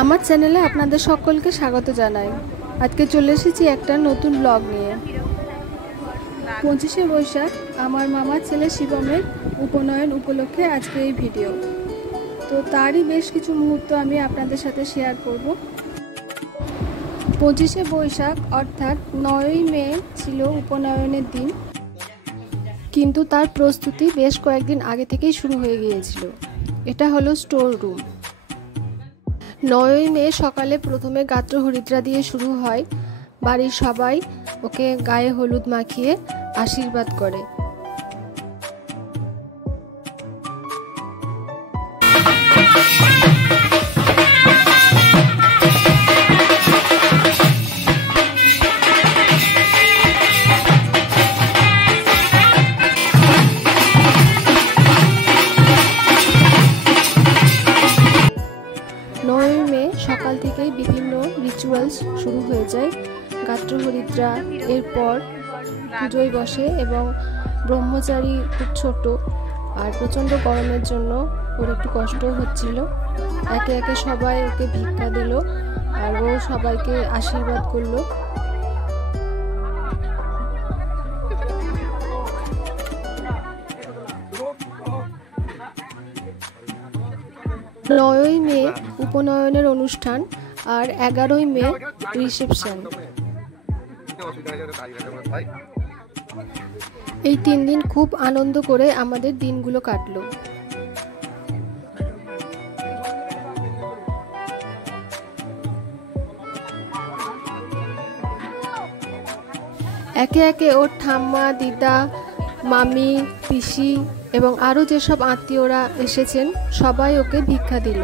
আমার চ্যানেলে আপনাদের সকলকে স্বাগত জানাই। আজকে চলে এসেছি একটা নতুন ব্লগ নিয়ে। 25শে বৈশাখ আমার মামার ছেলে শিবমের উপনয়ন উপলক্ষে আজকে এই ভিডিও। তো তারই বেশ কিছু মুহূর্ত আমি আপনাদের সাথে শেয়ার করব। 25শে বৈশাখ অর্থাৎ 9ই মে ছিল উপনয়নের দিন, কিন্তু তার প্রস্তুতি বেশ কয়েকদিন আগে থেকেই শুরু হয়ে গিয়েছিল। এটা হলো স্টোর রুম। 9ই মে সকালে প্রথমে গাত্র হরিদ্রা দিয়ে শুরু হয়। বাড়ির সবাই ওকে গায়ে হলুদ মাখিয়ে আশীর্বাদ করে। সকাল থেকেই বিভিন্ন রিচুয়ালস শুরু হয়ে যায়। গাত্র হরিদ্রা, এরপর পুজোয় বসে এবং ব্রহ্মচারী খুব ছোট আর প্রচণ্ড গরমের জন্য ওর একটু কষ্ট হচ্ছিল। একে একে সবাই ওকে ভিক্ষা দিল আর ও সবাইকে আশীর্বাদ করলো। নয়ই মে উপনয়নের অনুষ্ঠান আর 11ই মে রিসেপশন। এই 3 দিন খুব আনন্দ করে আমাদের দিনগুলো কাটলো। একে একে ওর ঠাম্মা, দিদা, মামি, পিসি এবং আরও যেসব আত্মীয়রা এসেছেন সবাই ওকে ভিক্ষা দিল।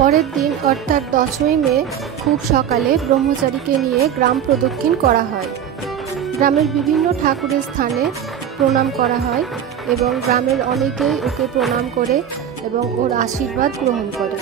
পরের দিন অর্থাৎ 10ই মে খুব সকালে ব্রহ্মচারীকে নিয়ে গ্রাম প্রদক্ষিণ করা হয়। গ্রামের বিভিন্ন ঠাকুরের স্থানে প্রণাম করা হয় এবং গ্রামের অনেকেই ওকে প্রণাম করে এবং ওর আশীর্বাদ গ্রহণ করে।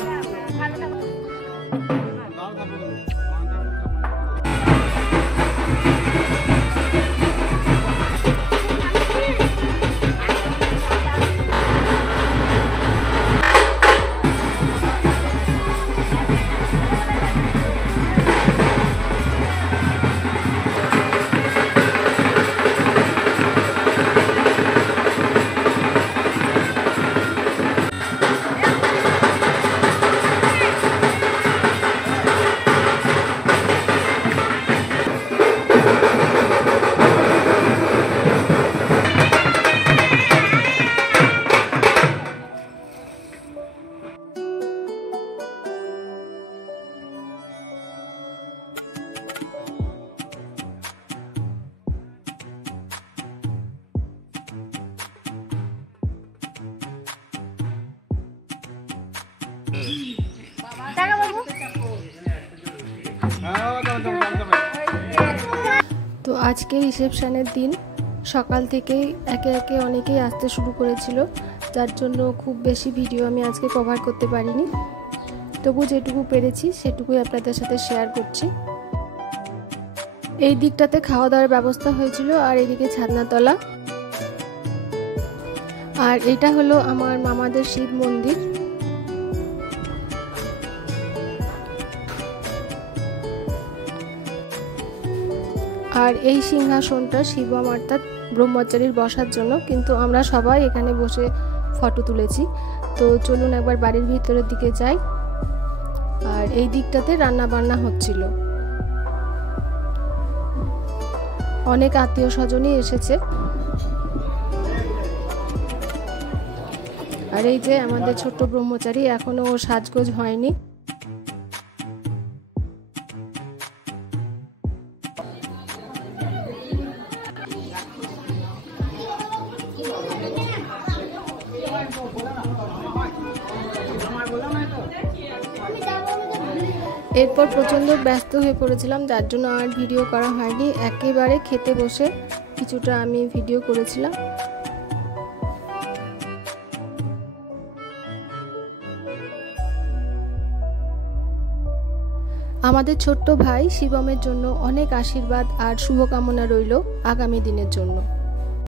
তো আজকে রিসেপশনের দিন সকাল থেকেই একে একে অনেকেই আসতে শুরু করেছিল, যার জন্য খুব বেশি ভিডিও আমি আজকে কভার করতে পারিনি। তবু যেটুকু পেরেছি সেটুকুই আপনাদের সাথে শেয়ার করছি। এই দিকটাতে খাওয়া দাওয়ার ব্যবস্থা হয়েছিল আর এদিকে ছাদনাতলা। আর এটা হলো আমার মামাদের শিব মন্দির। আর এই সিংহাসনটা শিবম অর্থাৎ ব্রহ্মচারীর বসার জন্য, কিন্তু আমরা সবাই এখানে বসে ফটো তুলেছি। তো চলুন একবার বাড়ির ভিতরের দিকে যাই। আর এই দিকটাতে রান্না বান্না হচ্ছিল, অনেক আত্মীয় স্বজনই এসেছে। আর এই যে আমাদের ছোট্ট ব্রহ্মচারী, এখনো ওর সাজগোজ হয়নি। এরপর প্রচণ্ড ব্যস্ত হয়ে পড়েছিলাম, যার জন্য আর ভিডিও করা হয়নি। একেবারে খেতে বসে কিছুটা আমি ভিডিও করেছিলাম। আমাদের ছোট্ট ভাই শিবমের জন্য অনেক আশীর্বাদ আর শুভকামনা রইল আগামী দিনের জন্য।